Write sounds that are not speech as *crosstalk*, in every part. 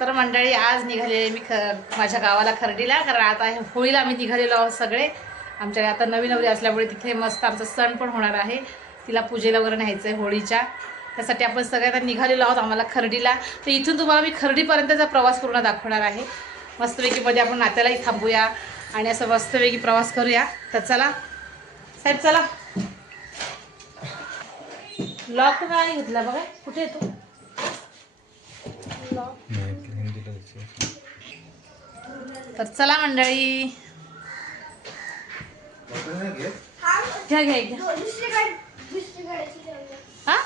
तर मंडळी आज निघालेले मी ख माझ्या गावाला खर्डीला कारण आता हे होळीला आम्ही निघालेलो आहोत सगळे. आमच्याकडे आता नवीन नवरी असल्यामुळे तिथे मस्त आमचा सण पण होणार आहे. तिला पूजेला वगैरे न्यायचं आहे होळीच्या. त्यासाठी आपण सगळे आता निघालेलो आहोत आम्हाला खर्डीला. तर इथून तुम्हाला मी खर्डीपर्यंतचा प्रवास पूर्ण दाखवणार आहे. मस्तपैकी मध्ये आपण नात्यालाही थांबूया आणि असं मस्तपैकी प्रवास करूया. तर चला. साहेब चला. लॉक काय घेतला बघा. कुठे येतो तर चला मंडळी. घ्या घ्या घ्या. हा?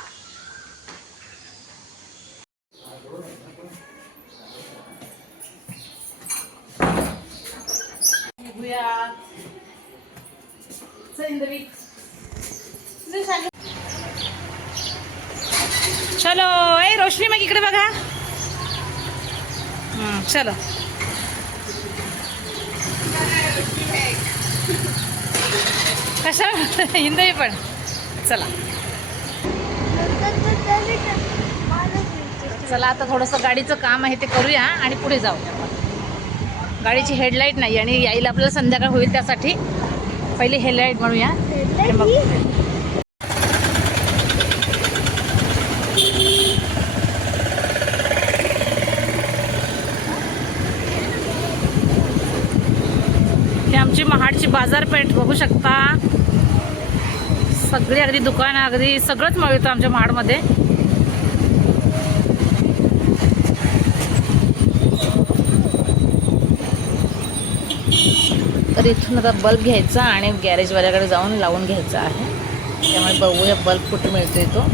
चलो ए रोशनी मग इकडे बघा. चलो. कशा? हिंदही पण. चला. चला आता थोडंसं गाडीचं काम आहे ते करूया आणि पुढे जाऊ. गाडीची हेडलाईट नाही आणि यायला आपल्याला संध्याकाळ होईल त्यासाठी. पहिली हेडलाईट म्हणूया आणि मग ही ची बाजारपेठ बघू शकता. सगळी अगदी दुकानं अगदी सगळंच मिळतं आमच्या माडमध्ये तर इथून आता बल्ब घ्यायचा आणि गॅरेजवाल्याकडे जाऊन लावून घ्यायचा आहे. त्यामुळे बघूया बल्ब कुठे मिळतोय तो.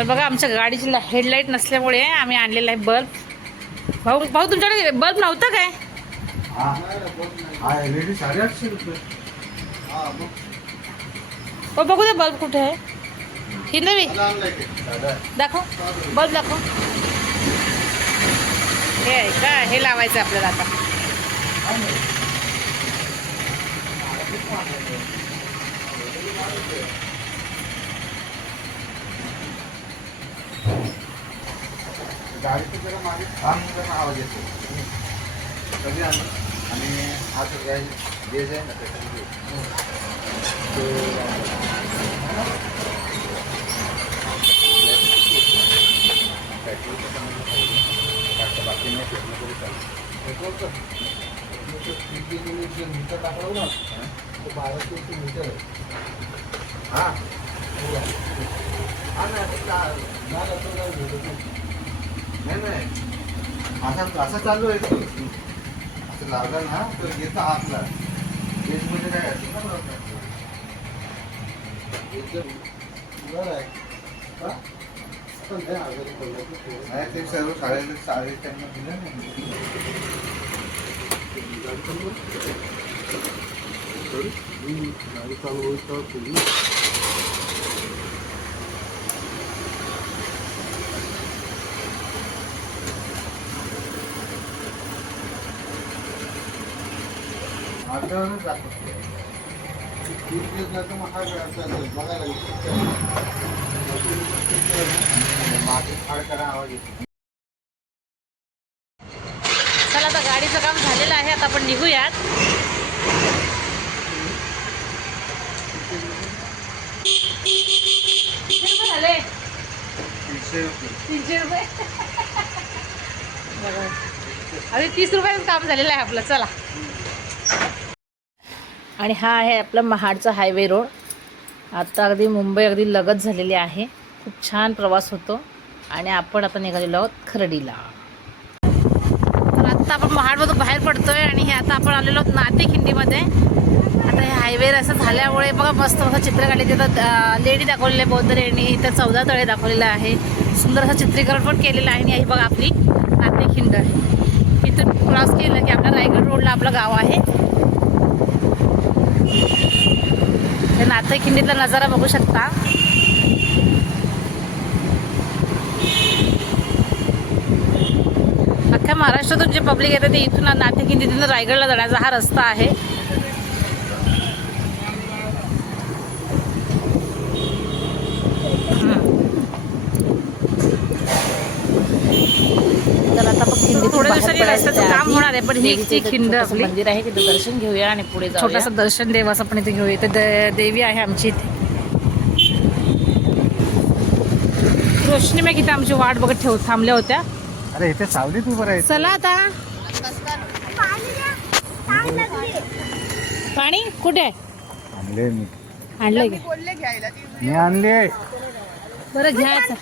तर बघा आमच्या गाडीची हेडलाईट नसल्यामुळे आम्ही आणलेला आहे बल्ब भाऊ भाऊ तुमच्याकडे बल्ब नव्हता काय? हा बघू दे बल्ब कुठे आहे. हिंदवी? दाखव. बल्ब दाखव. हे आहे का? हे लावायचं आपल्याला आता. गाडीचं जरा मागे थांब जरा आवाज येतो कधी आलं आणि हा जो गॅस गेज आहे ना त्याच्यात घेऊ. ते पेट्रोलचं चांगलं पाहिजे. टाकतं बाकी नाही पेट्रोल तरी चालेल. पेट्रोलचं? पेट्रोलचं स्पीड गेलेलं जे मीटर टाकलं ना ते बाराशे मीटर आहे हा हा ना ते का- झालं तर काय भेटत नाही. नाही असा असं चालू आहे असं लागलं ना तर येतं आतला गेजमध्ये काय असेल ना बरोबर. बरं आहे. नाही ते सर्व शाळेला साडे त्यांना दिलं नाही चालू होईल असते. तीन मग हा बघायला मागे फाड करा आवाज येतो चला आता गाडीचं काम झालेलं आहे आता आपण निघूयात. झाले? तीनशे रुपये. तीनशे रुपये अरे तीस रुपयाचं काम झालेलं आहे आपलं. चला. आणि हा आहे आपला महाडचा हायवे रोड. आता अगदी मुंबई अगदी लगत झालेली आहे. खूप छान प्रवास होतो आणि आपण आता निघालेलो आहोत खर्डीला. तर आत्ता आपण महाडमधून बाहेर पडतोय आणि हे आता आपण आलेलो आहोत नातेखिंडीमध्ये आता हे हायवे असं झाल्यामुळे बघा मस्त मस्त चित्र काढले तिथं लेणी दाखवलेली आहे बौद्ध लेणी इथं चौदा तळे दाखवलेलं आहे. सुंदर असं चित्रीकरण पण केलेलं आहे आणि ही बघा आपली नातेखिंड आहे. इथून क्रॉस केलं की आपल्या रायगड रोडला आपलं गाव आहे. हे नातं खिंडीतला नजारा बघू शकता. अख्ख्या महाराष्ट्रातून जे पब्लिक येते ते इथून नाते खिंडीतून रायगडला जाण्याचा हा रस्ता आहे. रस्त्याचं काम होणार आहे पण ही इथं खिंड छोटंसं आपली मंदिर आहे तिथं दर्शन घेऊया आणि पुढे जाऊया. छोटंसं दर्शन देवाचं पण इथे घेऊया. इथे द- देवी आहे आमची इथे. रोशनी मी इथे आमची वाट बघत ठेव थांबल्या होत्या. अरे इथे सावलीत उभं राहायचं. चला आता. पाणी कुठे आहे? आणले मी. आणलंय का? मी आणले बरं घ्यायचं.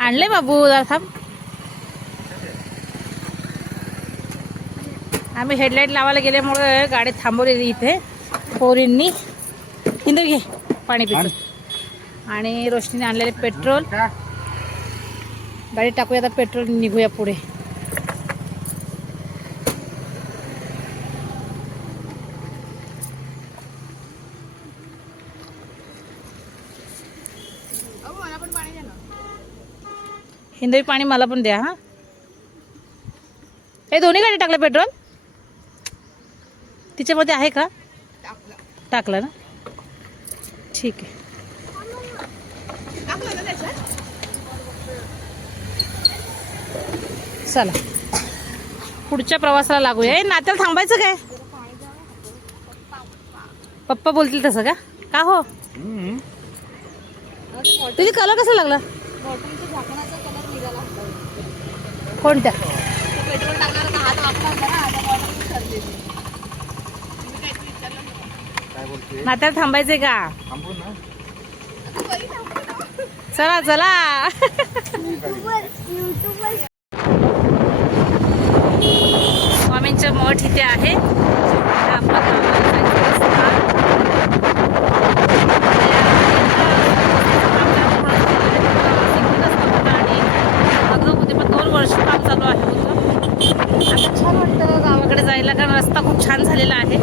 आणले बाबू जरा थांब. आम्ही हेडलाईट लावायला गेल्यामुळं गाडी थांबवलेली इथे. पोरींनी. हिंद घे पाणी पितो आणि रोशनीने आणलेले पेट्रोल. गाडी टाकूया आता पेट्रोल निघूया पुढे. हिंदवी पाणी मला पण द्या हा. हे दोन्ही गाडी टाकलं पेट्रोल? तिच्यामध्ये आहे का? टाकलं. ना? ठीक आहे. चला. पुढच्या प्रवासाला लागूया. ए नात्याला थांबायचं काय? पप्पा बोलतील तसं का? का हो? तुझी कलर कसा लागला? कोणत्या? म्हातार थांबायचंय का? चला चला. स्वामींचं मठ इथे आहे. हा आपला गावाला जायचा रस्ता. आणि अगं होते पण दोन वर्ष काम चालू आहे होतं आता छान वाटतं गावाकडे जायला कारण रस्ता खूप छान झालेला आहे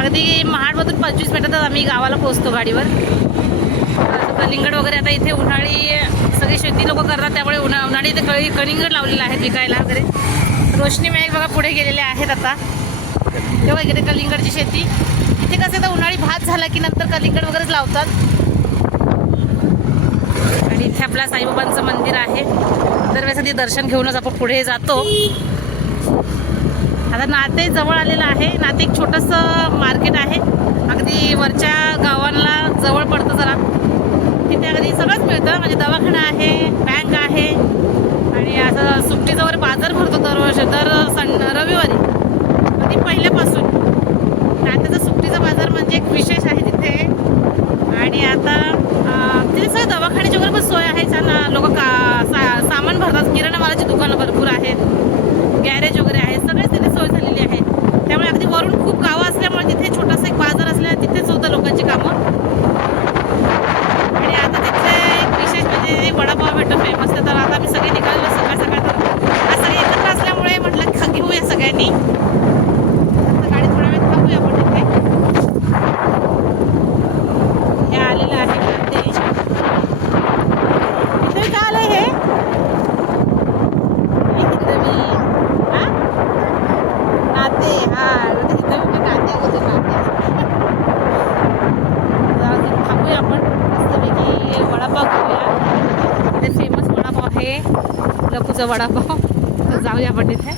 अगदी महाडमधून पंचवीस मिनिटातच आम्ही गावाला पोहोचतो गाडीवर. आता कलिंगड वगैरे आता इथे उन्हाळी सगळी शेती लोक करतात त्यामुळे उन्हा उन्हाळी इथे कळी कलिंगड लावलेलं आहे विकायला वगैरे. रोशनी मॅग बघा पुढे गेलेले आहेत आता. तेव्हा इकडे कलिंगडची शेती. इथे कसं तर उन्हाळी भात झाला की नंतर कलिंगड वगैरेच लावतात. आणि इथे आपला साईबाबांचं मंदिर आहे. दरवेळेस आधी दर्शन घेऊनच आपण पुढे जातो. आता नाते जवळ आलेलं आहे. नाते एक छोटंसं मार्केट आहे अगदी वरच्या गावांना जवळ पडतं जरा तिथे अगदी सगळंच म्हणजे दवाखाना आहे बँक आहे. आणि असं सुट्टीचा वगैरे बाजार भरतो दरवर्षी. दर सण रविवारी. अगदी पहिल्यापासून. नात्याचा सुट्टीचा बाजार म्हणजे एक विशेष आहे तिथे. आणि आता तिथे सगळं दवाखान्याची वगैरे पण सोय आहे. छान लोक का सा सामान भरतात. किराणा मालाची दुकानं भरपूर आहेत गॅरेज वगैरे आहे सगळेच तिथे सोय झालेली आहे त्यामुळे अगदी वरून खूप गावं असल्यामुळे तिथे छोटासा एक बाजार असल्या तिथेच होतं लोकांची कामं आणि आता तिथे एक विशेष म्हणजे वडापाव भेटतो फेमस तर आता आम्ही सगळे निघालो सकाळ सकाळ तर आज सगळे एकत्र असल्यामुळे म्हटलं खा घेऊया सगळ्यांनी आता गाडी थोडा वेळ थांबूया आपण तिथे हे आलेलं आहे ते इथे काय आलंय हे हे हिंदवी हा नाते हा हिंदवी म्हणजे नाते होते नाते जरा अजून थांबूया आपण मस्तपैकी वडापाव घेऊया ते फेमस वडापाव आहे लपूचा वडापाव. तर जाऊया आपण तिथे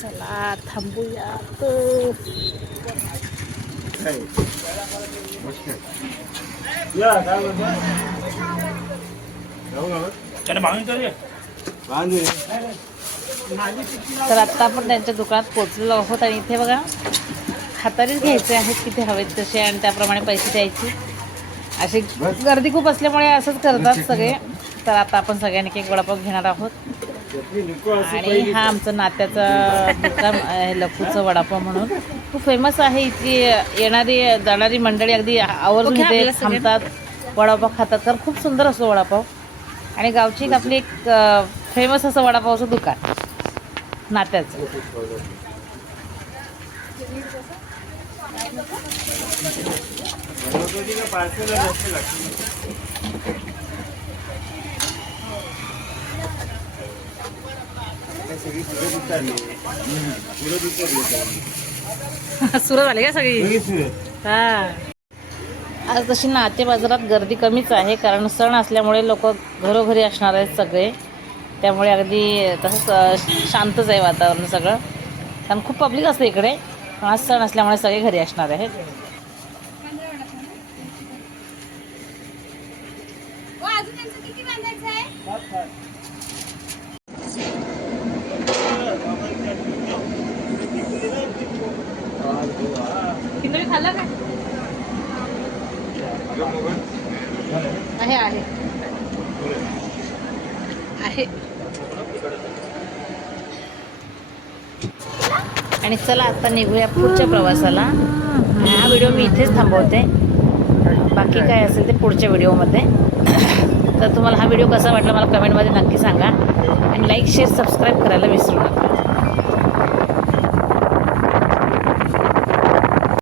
चला थांबूया तर तर आत्ता आपण त्यांच्या दुकानात पोहोचलेलो आहोत आणि इथे बघा हातानेच घ्यायचे आहेत किती हवेत तसे आणि त्याप्रमाणे पैसे द्यायचे. अशी गर्दी खूप असल्यामुळे असंच करतात सगळे. तर आता आपण सगळ्यांनी एक वडापाव घेणार आहोत. आणि हा आमचं नात्याचा दुकान लपूचं वडापाव म्हणून. खूप फेमस आहे इथली येणारी जाणारी मंडळी अगदी आवर्जून थांबतात वडापाव खातात. तर खूप सुंदर असतो वडापाव. आणि गावची आपली एक फेमस असं वडापावचं दुकान. नात्याचं. *laughs* सुरत झाली का सगळी? हा. आज तशी नाते बाजारात गर्दी कमीच आहे कारण सण असल्यामुळे लोक घरोघरी असणार आहेत सगळे. त्यामुळे अगदी तसंच शांतच आहे वातावरण सगळं. कारण खूप पब्लिक असते इकडे पण आज सण असल्यामुळे सगळे घरी असणार आहेत. अजून त्यांचं किती बांधायचं आहे? तुम्ही खाल्लं काय आहे आहे आहे आणि चला आता निघूया पुढच्या प्रवासाला. हा व्हिडिओ मी इथेच थांबवते. बाकी काय असेल ते पुढच्या व्हिडिओमध्ये. तर तुम्हाला हा व्हिडिओ कसा वाटला मला कमेंटमध्ये नक्की सांगा. आणि लाईक शेअर सबस्क्राईब करायला विसरू नका.